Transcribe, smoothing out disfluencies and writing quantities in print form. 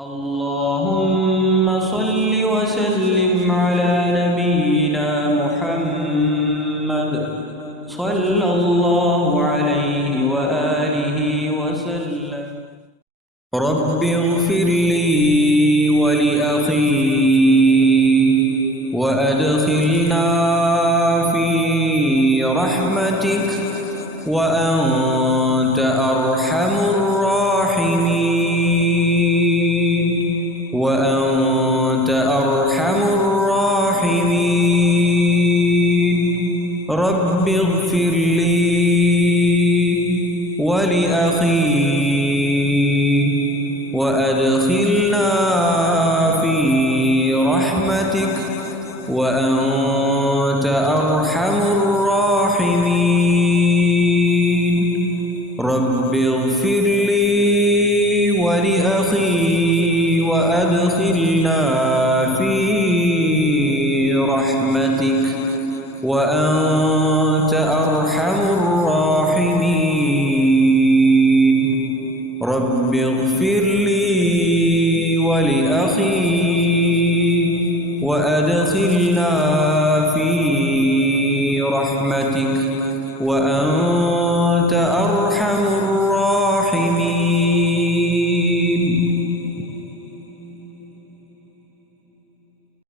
اللهم صل وسلم على نبينا محمد صلى الله عليه وآله وسلم. رب اغفر لي ولأخي وأدخلنا في رحمتك وأنت أرحم الراحمين وأنت أرحم الراحمين. رب اغفر لي ولأخي وأدخلنا في رحمتك وأنت أرحم الراحمين. رب اغفر لي ولأخي وأدخلنا في رحمتك وأنت أرحم الراحمين. رب اغفر لي ولأخي وأدخلنا في رحمتك وأنت